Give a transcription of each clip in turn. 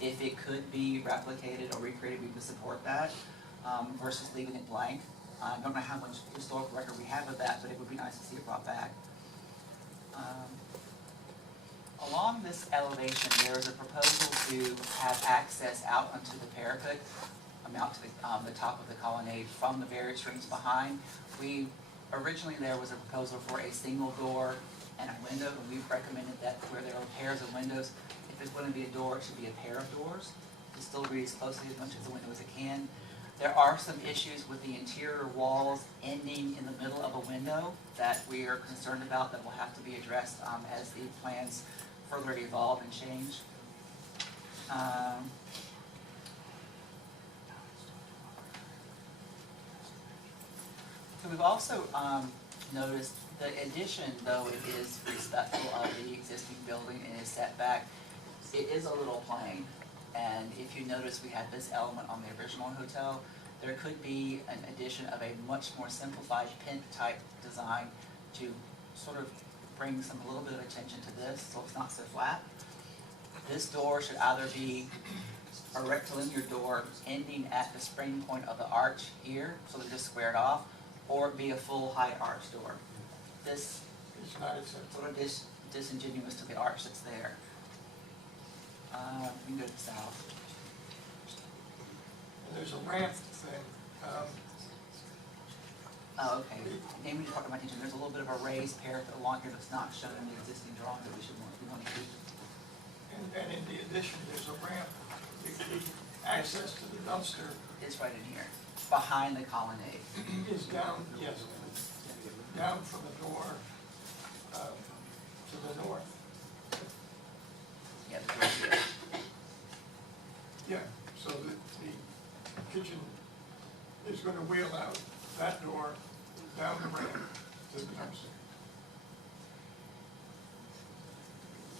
If it could be replicated or recreated, we would support that versus leaving it blank. I don't know how much historical record we have of that, but it would be nice to see it brought back. Along this elevation, there is a proposal to have access out onto the parapet, out to the top of the colonnade from the various rooms behind. Originally there was a proposal for a single door and a window, and we've recommended that where there are pairs of windows, if it's going to be a door, it should be a pair of doors to still read as closely as much as the window as it can. There are some issues with the interior walls ending in the middle of a window that we are concerned about that will have to be addressed as the plans further evolve and change. So we've also noticed the addition, though it is respectful of the existing building and is set back, it is a little plain. And if you notice, we had this element on the original hotel. There could be an addition of a much more simplified pin type design to sort of bring a little bit of attention to this so it's not so flat. This door should either be a rectilinear door ending at the spring point of the arch here, so they're just squared off, or be a full height arch door. This is sort of disingenuous to the arch that's there. We can go to the south. And there's a ramp thing. Oh, okay. Amy just brought to my attention, there's a little bit of a raised parapet along here that's not shown in the existing drawing that we want to keep. And in the addition, there's a ramp. The access to the dumpster It's right in here, behind the colonnade. is down, yes, down from the door to the north. Yeah, the door here. Yeah, so the kitchen is going to wheel out that door down the ramp to the dumpster.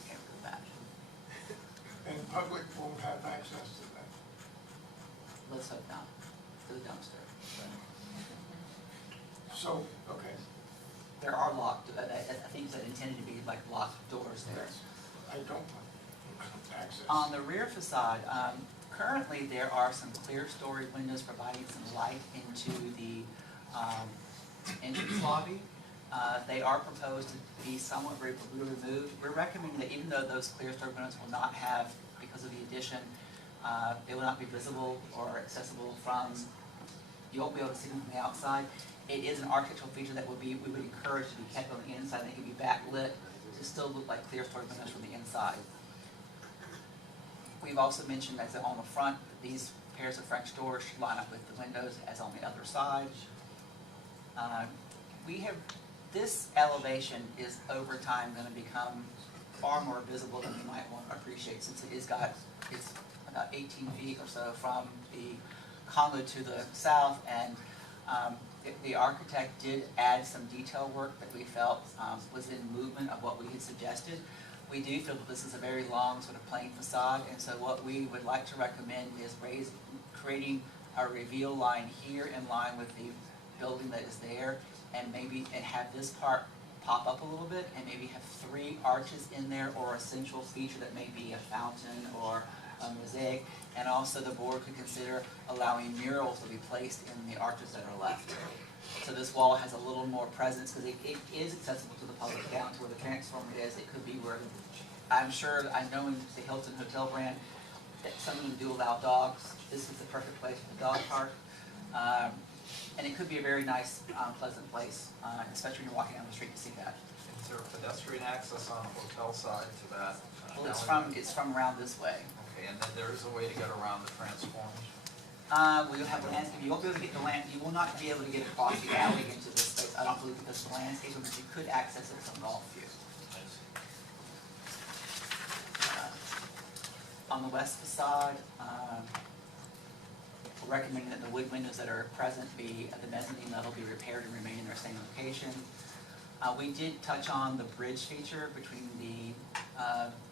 Can't go back. And public won't have access to that. Let's hope not, to the dumpster. So, okay. There are locked, I think that intended to be like locked doors there. I don't want access. On the rear facade, currently there are some clear story windows providing some light into the entrance lobby. They are proposed to be somewhat removed. We're recommending that even though those clear story windows will not have, because of the addition, they will not be visible or accessible from, you won't be able to see them from the outside. It is an architectural feature that we would encourage to be kept on the inside. They can be backlit to still look like clear story windows from the inside. We've also mentioned, as on the front, these pairs of French doors should line up with the windows as on the other side. This elevation is over time going to become far more visible than we might want to appreciate, since it's about 18 feet or so from the condo to the south, and the architect did add some detail work that we felt was in movement of what we had suggested. We do feel that this is a very long sort of plain facade, and so what we would like to recommend is creating a reveal line here in line with the building that is there, and have this part pop up a little bit, and maybe have 3 arches in there, or a central feature that may be a fountain or a mosaic. And also the board could consider allowing murals to be placed in the arches that are left. So this wall has a little more presence, because it is accessible to the public down to where the transformer is. It could be where, I'm sure, I know in the Hilton Hotel brand, that some of them do allow dogs. This is the perfect place for the dog park. And it could be a very nice, pleasant place, especially when you're walking down the street to see that. Is there pedestrian access on the hotel side to that? Well, it's from around this way. Okay, and then there is a way to get around the transformers? We'll have landscape. You won't be able to get you will not be able to get across the alley into this space. I don't believe because of the landscape, but you could access it from Golf View. On the west facade, we're recommending that the wood windows that are present at the mezzanine level be repaired and remain in their same location. We did touch on the bridge feature between the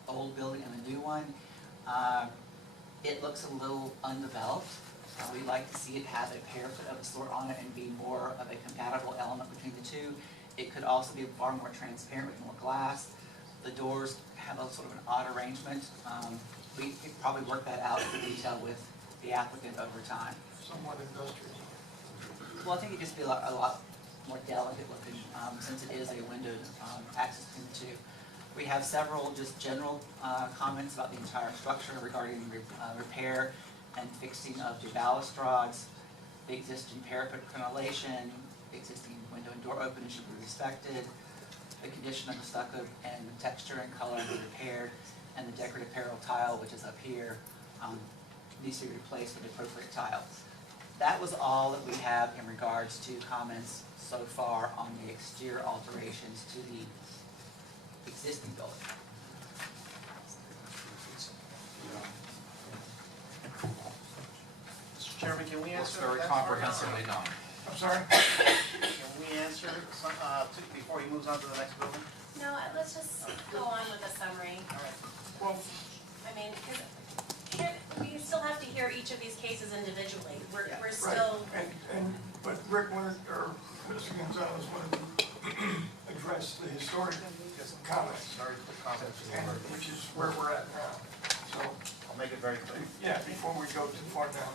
old building and the new one. It looks a little undeveloped. We'd like to see it have a parapet of a sort on it and be more of a compatible element between the two. It could also be far more transparent with more glass. The doors have a sort of an odd arrangement. we could probably work that out in detail with the applicant over time. Somewhat industrial. Well, I think it'd just be a lot more delicate looking, since it is a windowed access into. We have several just general comments about the entire structure regarding repair and fixing of the balustrades, the existing parapet crenellation, existing window and door opening should be respected, the condition of the stucco and the texture and color be repaired, and the decorative parallel tile, which is up here, needs to be replaced with appropriate tile. That was all that we have in regards to comments so far on the exterior alterations to the existing building. Mr. Chairman, can we Looks answer? very that comprehensively done. I'm sorry? Can we answer some, before he moves on to the next building? No, let's just go on with the summary. All right. Well, I mean, because we still have to hear each of these cases individually. We're right, still, but Rick wanted, or Mr. Gonzalez wanted to address the historic comments, Very quick comments. and which is where we're at now. So, I'll make it very clear. yeah, before we go too far down.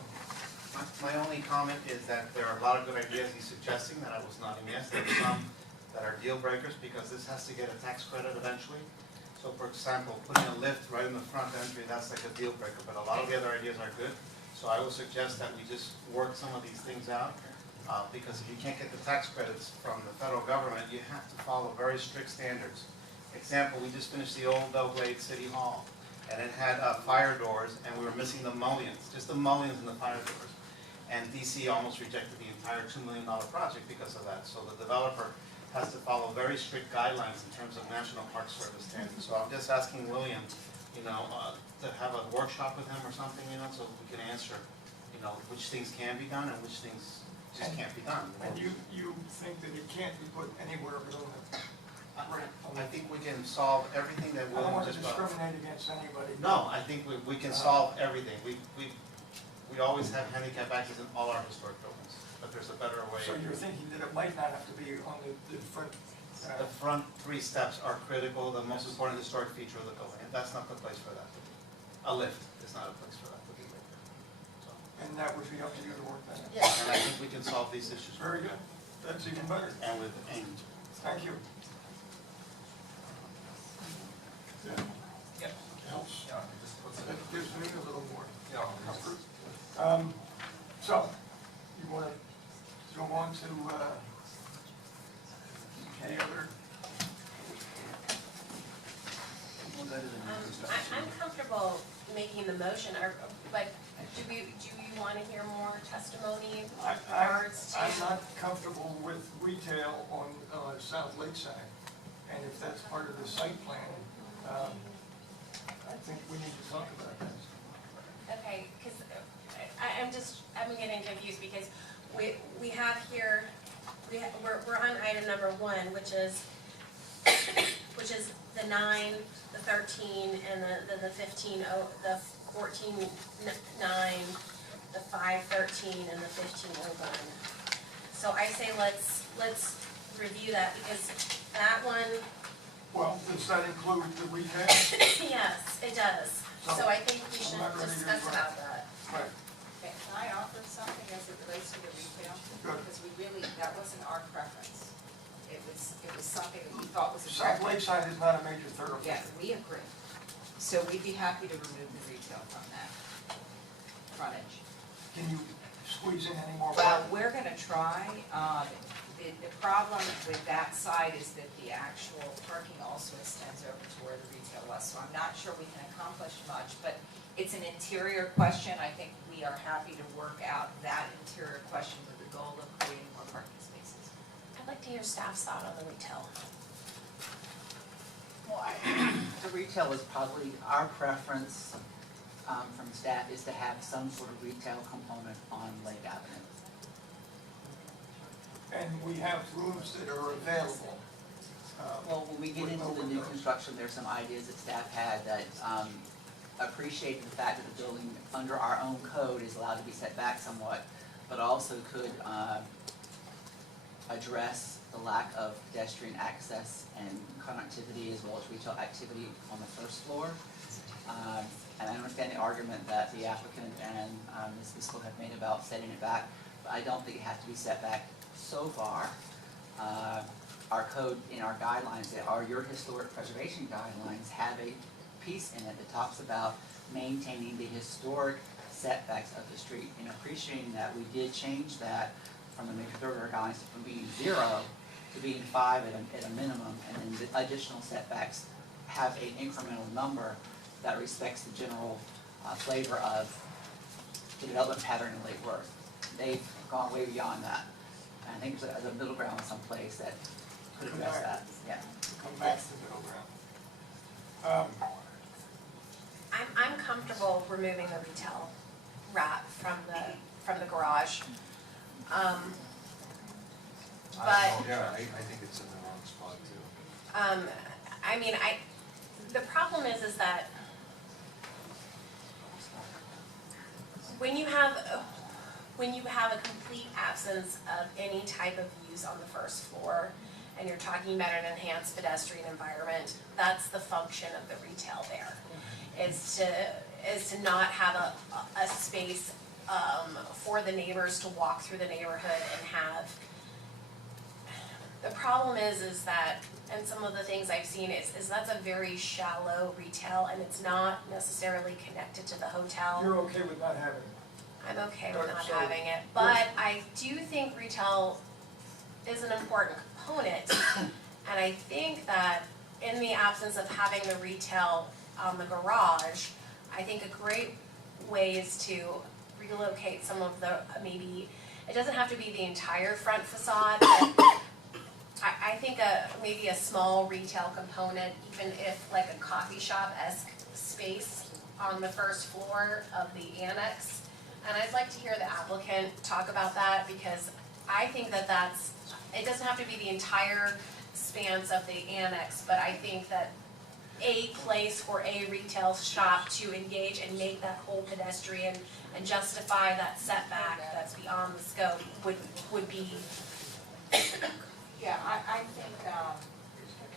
My only comment is that there are a lot of good ideas he's suggesting that I was not against. There are some that are deal breakers because this has to get a tax credit eventually. So for example, putting a lift right in the front entry, that's like a deal breaker, but a lot of the other ideas are good. So I would suggest that we just work some of these things out, because if you can't get the tax credits from the federal government, you have to follow very strict standards. Example, we just finished the old Belgrade City Hall, and it had fire doors, and we were missing the mullions, just the mullions in the fire doors. And DC almost rejected the entire $2 million project because of that. So the developer has to follow very strict guidelines in terms of National Park Service standards. So I'm just asking William, to have a workshop with him or something, so we can answer, which things can be done and which things just can't be done. And you think that it can't be put anywhere below the, right? I think we can solve everything that I don't William want to just brought. discriminate against anybody. No, I think we can solve everything. We always have handicap access in all our historic buildings, but there's a better way. So you're thinking that it might not have to be on the front, The front 3 steps are critical, the most important historic feature of the building, and that's not the place for that to be. A lift is not a place for that to be right there. So, and that would be up to you to work that out. and I think we can solve these issues. Very good. That's even better. And with aim. Thank you. Yeah, Yeah. helps. Yeah, it just puts it That gives me a little more Yeah. comfort. So, you want to go on to, any other? I'm comfortable making the motion, but do you want to hear more testimony in regards to? I'm not comfortable with retail on South Lakeside, and if that's part of the site plan, I think we need to talk about that. Okay, because I'm getting confused because we have here, we're on item number 1, which is the 9, the 13, and the 15, the 14, 9, the 5, 13, and the 1501. So I say let's review that because that one, Well, does that include the retail? yes, it does. So I think we should I'm not ready to discuss do about that. Right. Okay, can I offer something as it relates to the retail? Good. Because that wasn't our preference. It was something that we thought was a South preference. Lakeside is not a major thoroughfare. Yeah, we agree. So we'd be happy to remove the retail from that frontage. Can you squeeze in any more? Well, we're gonna try. The problem with that side is that the actual parking also extends over to where the retail was. So I'm not sure we can accomplish much, but it's an interior question. I think we are happy to work out that interior question with the goal of creating more parking spaces. I'd like to hear staff's thought on the retail. The retail is probably, our preference from staff is to have some sort of retail component on Lake Avenue. And we have rooms that are available. Well, when we get into the new construction, there's some ideas that staff had that appreciate the fact that the building under our own code is allowed to be set back somewhat, but also could address the lack of pedestrian access and connectivity as well as retail activity on the first floor. and I understand the argument that the applicant and Ms. Biscoe have made about setting it back, but I don't think it has to be set back so far. Our code in our guidelines, your historic preservation guidelines have a piece in it that talks about maintaining the historic setbacks of the street, and appreciating that we did change that from the major thoroughfare guidelines from being 0 to being 5 at a minimum, and then the additional setbacks have an incremental number that respects the general flavor of the development pattern in Lake Worth. They've gone way beyond that. And I think there's a middle ground someplace that could address that, yeah. Come back to the middle ground. I'm comfortable removing the retail wrap from the garage. But, Yeah, I think it's in the wrong spot too. I mean, the problem is that when you have a complete absence of any type of use on the first floor, and you're talking about an enhanced pedestrian environment, that's the function of the retail there, is to not have a space for the neighbors to walk through the neighborhood and have. The problem is that, and some of the things I've seen is that's a very shallow retail, and it's not necessarily connected to the hotel. You're okay with not having it? I'm okay with not So- having it, but I do think retail is an important component. And I think that in the absence of having the retail on the garage, I think a great way is to relocate some of the, maybe, it doesn't have to be the entire front facade, but I think maybe a small retail component, even if like a coffee shop-esque space on the first floor of the annex. And I'd like to hear the applicant talk about that, because I think that it doesn't have to be the entire spans of the annex, but I think that a place for a retail shop to engage and make that whole pedestrian and justify that setback that's beyond the scope would be. Yeah, I think,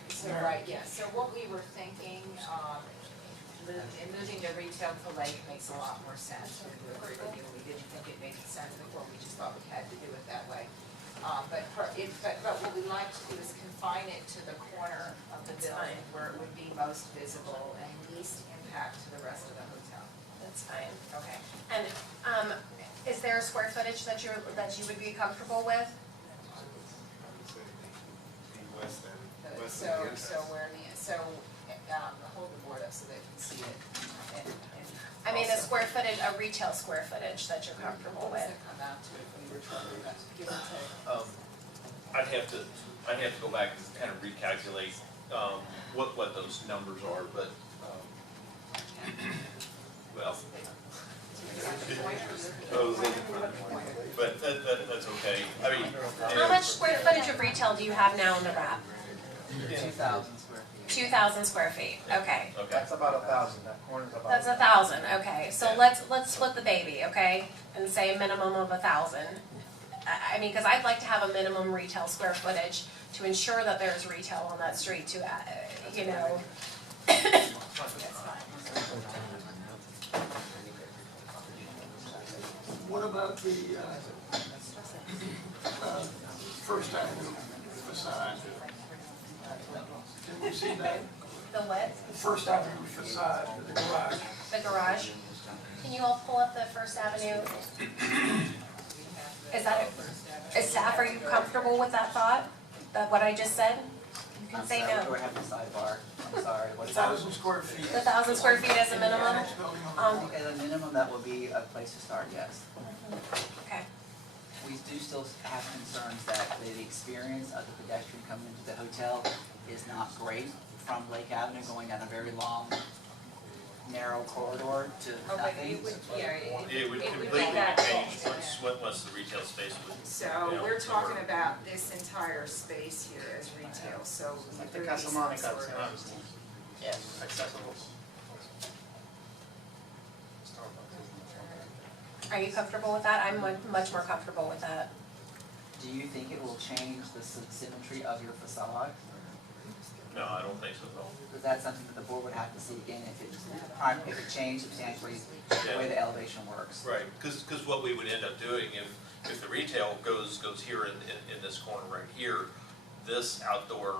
so right, yeah, so what we were thinking, in moving the retail to Lake makes a lot more sense. We didn't think it made sense before, we just thought we had to do it that way. But what we'd like to do is confine it to the corner of the building where it would be most visible and least impact to the rest of the hotel. That's fine. Okay. And is there a square footage that you would be comfortable with? Hold the board up so they can see it. I mean, a retail square footage that you're comfortable What does with. it come out to if we were trying to give and take? I'd have to go back and kind of recalculate, what those numbers are, but, well. But that's okay, I mean. How much square footage of retail do you have now in the wrap? 2,000 square feet. 2,000 square feet, okay. Okay, That's about 1,000, that corner's about. That's 1,000, okay. So Yeah. let's split the baby, okay? And say a minimum of 1,000. I mean, because I'd like to have a minimum retail square footage to ensure that there's retail on that street to, you know. What about the First Avenue facade? Can we see that? The what? The First Avenue facade, the garage. The garage? Can you all pull up the First Avenue? Is staff, are you comfortable with that thought? That what I just said? You can say I'm sorry, no. we're having a sidebar, I'm sorry, what is that? 1,000 square feet. The 1,000 square feet as a minimum? Annex building on the At a minimum, that would be a place to start, yes. Okay. We do still have concerns that the experience of the pedestrian coming into the hotel is not great from Lake Avenue, going down a very long, narrow corridor to Oh, but nothing. it would, yeah, it would it completely be that change whole- once the retail space would. So you know, we're so talking about this entire space here as retail, so Like there the needs Casa some Monica, sort of. yes, accessible. Are you comfortable with that? I'm much more comfortable with that. Do you think it will change the symmetry of your facade? No, I don't think so at all. Because that's something that the board would have to see again if it changed substantially the way the elevation works. Right, because what we would end up doing if the retail goes here in this corner right here, this outdoor,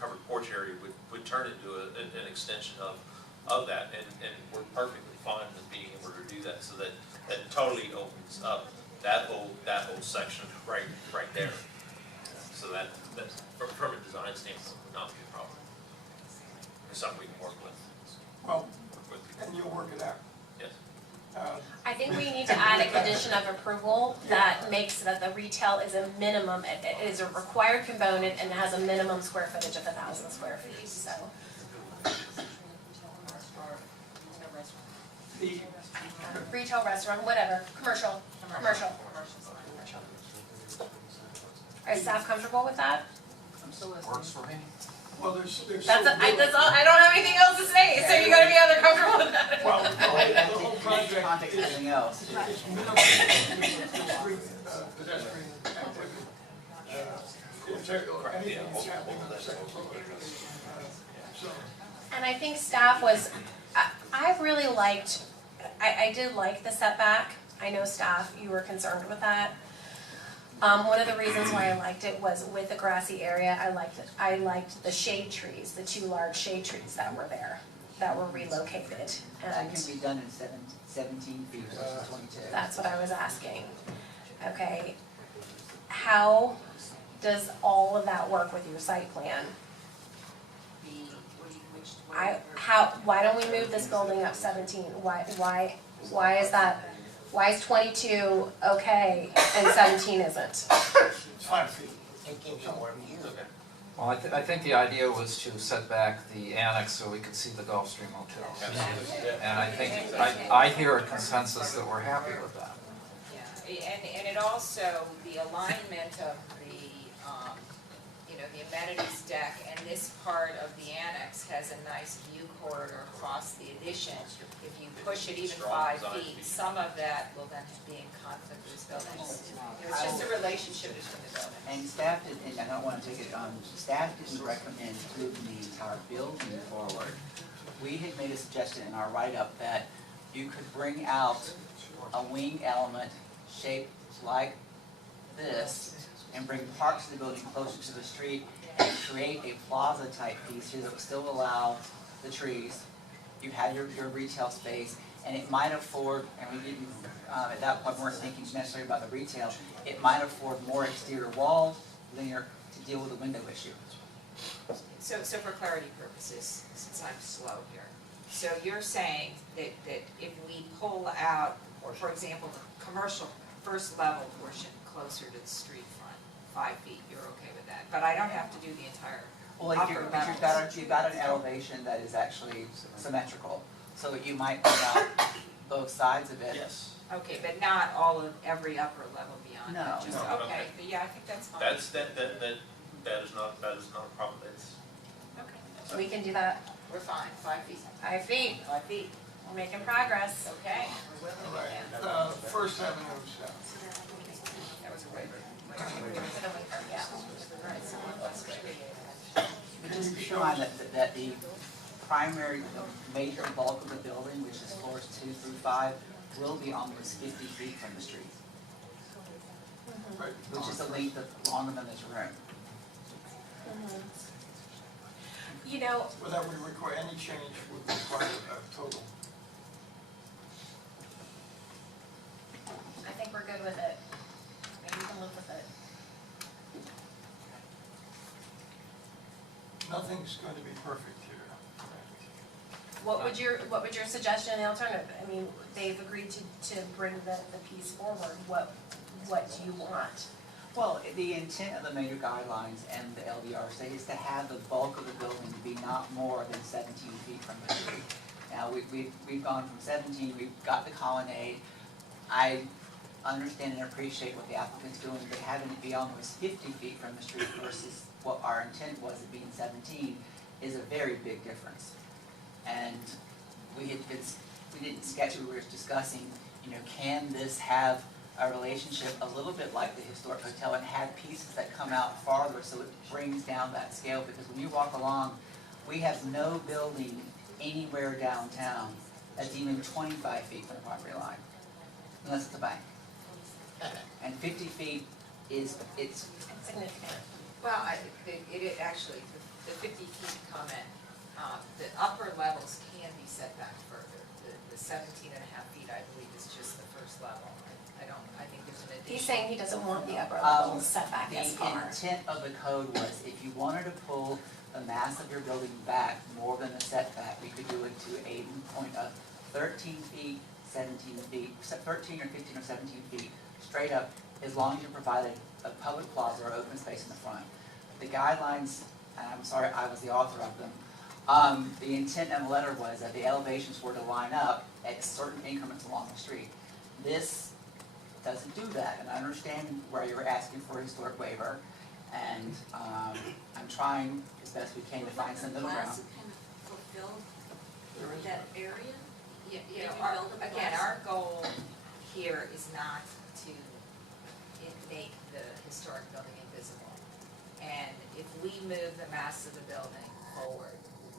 covered porch area would turn into an extension of that, and we're perfectly fine with being able to do that, so that totally opens up that whole section right there. So that from a design standpoint would not be a problem. It's something we can work with. Well, Work with. and you'll work it out. Yes. I think we need to add a condition of approval that makes that the retail is a minimum, it is a required component and has a minimum square footage of 1,000 square feet, so. The, Retail, restaurant, whatever, commercial. Is staff comfortable with that? I'm still listening. Works for me. well, there's That's, so that's all, I don't have anything else to say, so you gotta be either comfortable with that. well, the That whole takes project context of is everything else. minimal pedestrian activity. Anything that's happening on the second floor. So, And I think staff was, I really liked, I did like the setback. I know staff, you were concerned with that. One of the reasons why I liked it was with the grassy area, I liked the shade trees, the 2 large shade trees that were there, that were relocated. That And can be done in 17 feet versus 22. that's what I was asking. Okay, how does all of that work with your site plan? Why don't we move this building up 17? Why is that, why is 22 okay and 17 isn't? it's 5 feet. Well, I think the idea was to set back the annex so we could see the Gulfstream Hotel. And I think, I hear a consensus that we're happy with that. Yeah, and it also, the alignment of the, the amenities deck and this part of the annex has a nice view corridor across the addition. If you push it even 5 feet, some of that will then be in conflict with buildings. It's just a relationship between the buildings. And staff did, and I don't want to take it on, staff didn't recommend moving the entire building forward. We had made a suggestion in our write-up that you could bring out a wing element shaped like this and bring parts of the building closer to the street and create a plaza-type piece here that would still allow the trees. You had your retail space, and it might afford, and we didn't, at that point, weren't thinking necessarily about the retail, it might afford more exterior wall linear to deal with the window issue. So for clarity purposes, since I'm slow here, so you're saying that if we pull out, or for example, the commercial first level portion closer to the street front, 5 feet, you're okay with that? But I don't have to do the entire Well, if upper levels. you've got an elevation that is actually symmetrical, so that you might bring out both sides of it. Yes. Okay, but not all of every upper level beyond No, that, just, no. okay, but yeah, I think that's fine. That is not a problem. It's, Okay, We can do that. we're fine, 5 feet. 5 feet, 5 feet, we're making progress. okay. All right, First Avenue South. That was a waiver. Yeah. But just keep in mind that the primary, the major bulk of the building, which is floors 2 through 5, will be almost 50 feet from the street, Right. which is a length of longer than this room. You know, Well, that would require, any change would require a total. I think we're good with it. Maybe we can live with it. Nothing's going to be perfect here. What would your suggestion in the alternative? I mean, they've agreed to bring the piece forward. What do you want? Well, the intent of the major guidelines and the LDR is to have the bulk of the building to be not more than 17 feet from the street. Now, we've gone from 17, we've got the colonnade. I understand and appreciate what the applicant's doing, but having it be almost 50 feet from the street versus what our intent was of being 17 is a very big difference. And we didn't sketch it, we were discussing, can this have a relationship a little bit like the historic hotel and had pieces that come out farther, so it brings down that scale, because when you walk along, we have no building anywhere downtown that's even 25 feet from the property line, unless it's a bank. And 50 feet it's Significant. Well, it actually, the 50 feet comment, the upper levels can be set back further. The 17 and a half feet, I believe, is just the first level. I think there's an additional. He's saying he doesn't want the upper level setback as The far. intent of the code was if you wanted to pull the mass of your building back more than the setback, we could do it to a point of 13 feet, 17 feet, 13 or 15 or 17 feet, straight up, as long as you provided a public plaza or open space in the front. The guidelines, and I'm sorry, I was the author of them, the intent of the letter was that the elevations were to line up at certain increments along the street. This doesn't do that, and I understand where you're asking for a historic waiver, and I'm trying as best we can to find some middle ground. Plaza kind of fulfill There is that area? You Maybe know, build a again, plaza. our goal here is not to make the historic building invisible. And if we move the mass of the building forward,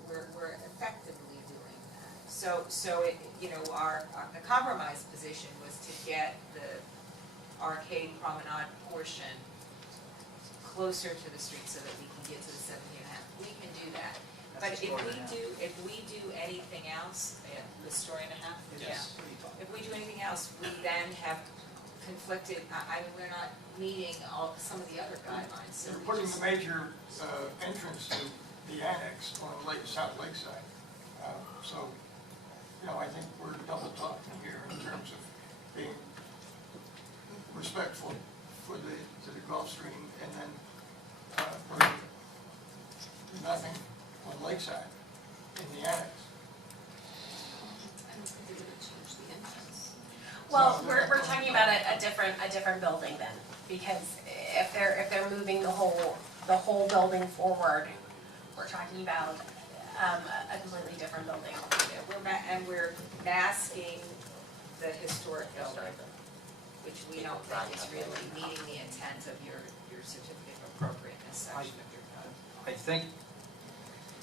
we're effectively doing that. So it, you know, the compromise position was to get the arcade promenade portion closer to the street so that we can get to the 17 and a half. We can do that. But if we do anything else, the story and a half, Yes. If we do anything else, we then have conflicted, I mean, we're not meeting some of the other guidelines, so You're we putting just. the major entrance to the annex on South Lakeside. So, you know, I think we're double talking here in terms of being respectful to the Gulfstream, and then putting nothing on Lakeside in the annex. I don't think they would have changed the entrance. Well, we're talking about a different building then, because if they're moving the whole building forward, we're talking about a completely different building. We're masking the historic building, which we don't think is really meeting the intent of your certificate of appropriateness section of your code. I think,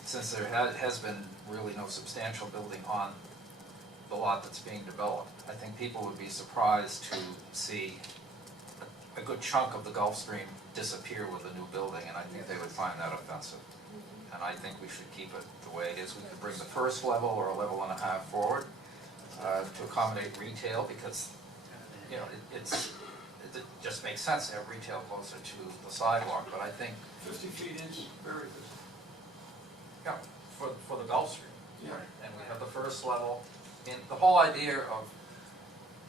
since there has been really no substantial building on the lot that's being developed, I think people would be surprised to see a good chunk of the Gulfstream disappear with the new building, and I think they would find that offensive. And I think we should keep it the way it is. We could bring the first level or a level and a half forward to accommodate retail, because, you know, it just makes sense to have retail closer to the sidewalk, but I think, 50 feet is very good. yeah, for the Gulfstream. Yeah. And we have the first level. And the whole idea of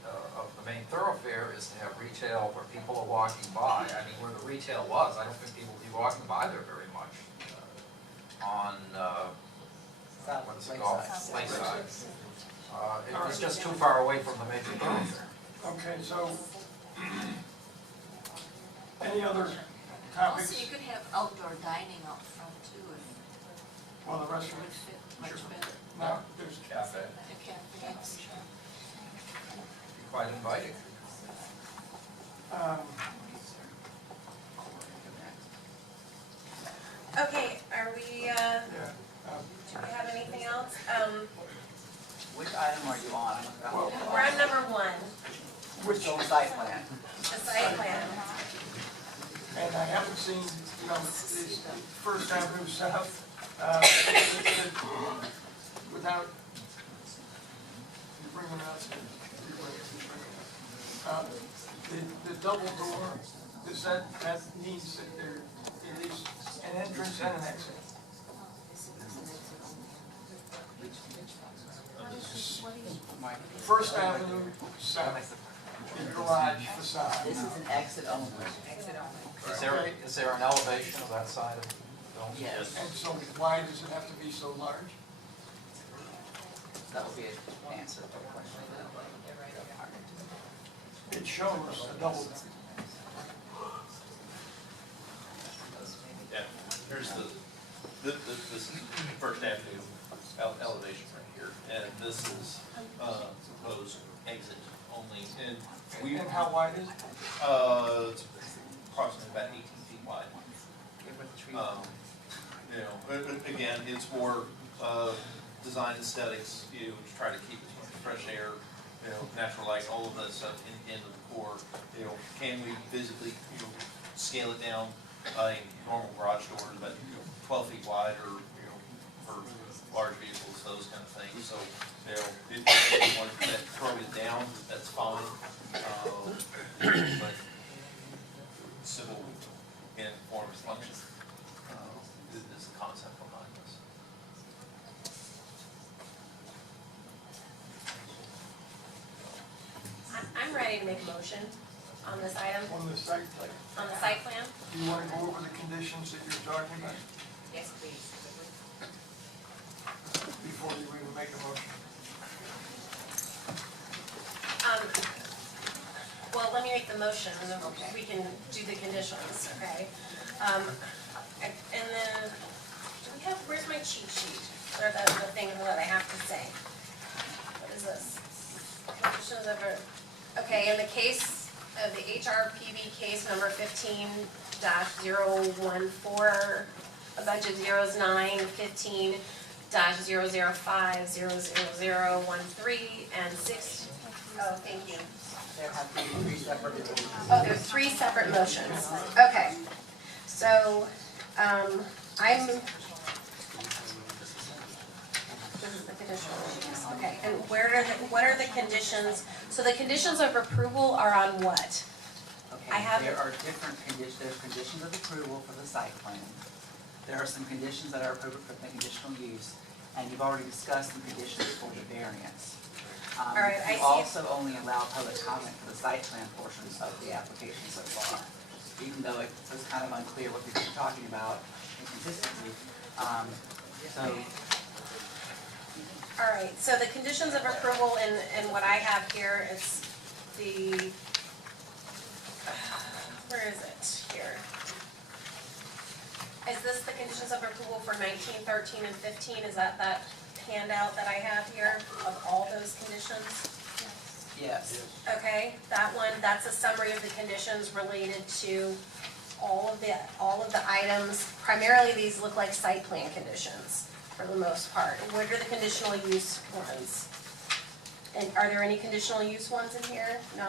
the main thoroughfare is to have retail where people are walking by. I mean, where the retail was, I don't think people will be walking by there very much. On, what is it called? Lakeside. It was just too far away from the major thoroughfare. Okay, so, any other Also, topics? you could have outdoor dining out front too, and Well, the it would restaurant, fit much better. no, there's, Cafe. A cafe, sure. Quite inviting. Okay, are we, yeah, do we have anything else? Which item are you on? Well- We're on number 1, which, So site plan. the site plan. and I haven't seen, you know, these First Avenue South, without, you bring them out, you bring it up. The double door, that means that there is an entrance and an exit. Right. First Avenue South, the garage facade. This is an exit only. Exit only. Is there an elevation of that side of the building? Yes, And so why does it have to be so large? that will be an answer to the question. It shows a double. Yeah, here's this is First Avenue elevation right here, and this is proposed exit only, and And how wide is it? it's approximately about 18 feet wide. You know, but again, it's more, design aesthetics, you know, to try to keep as much fresh air, you know, natural light, all of that stuff into the core. You know, can we physically, you know, scale it down, normal garage doors, about, you know, 12 feet wide, or, you know, for large vehicles, those kind of things. So, you know, if you want to throw it down, that's fine. But civil in form and function is the concept behind this. I'm ready to make a motion on this item, On the site plan? on the site plan. Do you want to go over the conditions that you're talking about Yes, please. before you even make a motion? Well, let me make the motion, and then we can do the conditions, okay? And then, do we have, where's my cheat sheet? Or the thing that I have to say? What is this? Conditions of a, okay, in the case of the HRPB case number 15-014, a budget 09 15 005 00013 and 6, oh, thank you. There have to be 3 separate motions. Oh, there's 3 separate motions. Okay. So, I'm, this is the conditional use. Okay, and what are the conditions? So the conditions of approval are on what? I have- Okay, there are different conditions, there's conditions of approval for the site plan. There are some conditions that are approved for the conditional use, and you've already discussed the conditions for the variance. All right, I You see. also only allow public comment for the site plan portions of the application so far, even though it was kind of unclear what people were talking about inconsistently. So, All right, so the conditions of approval and what I have here, it's the, where is it here? Is this the conditions of approval for 19, 13, and 15? Is that handout that I have here of all those conditions? yes, Okay, that one, that's a summary of the conditions related to all of the items. Primarily, these look like site plan conditions for the most part. What are the conditional use ones? And are there any conditional use ones in here? 9,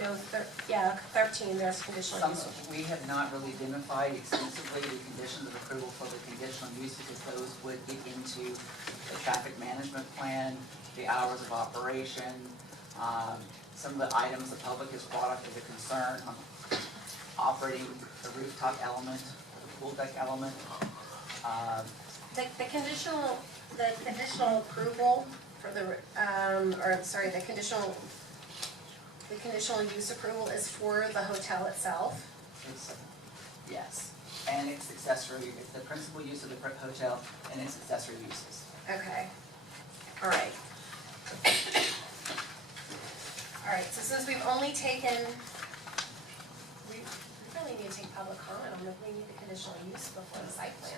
no, 13, there's conditional some, use. we have not really identified extensively the conditions of approval for the conditional use because those would get into the traffic management plan, the hours of operation, some of the items the public has brought up as a concern on operating the rooftop element, the pool deck element. The conditional approval for the, the conditional use approval is for the hotel itself? It's, yes, and its accessory, it's the principal use of the hotel and its accessory uses. Okay, all right. All right, so since we've only taken, we really need to take public comment on if we need the conditional use before the site plan.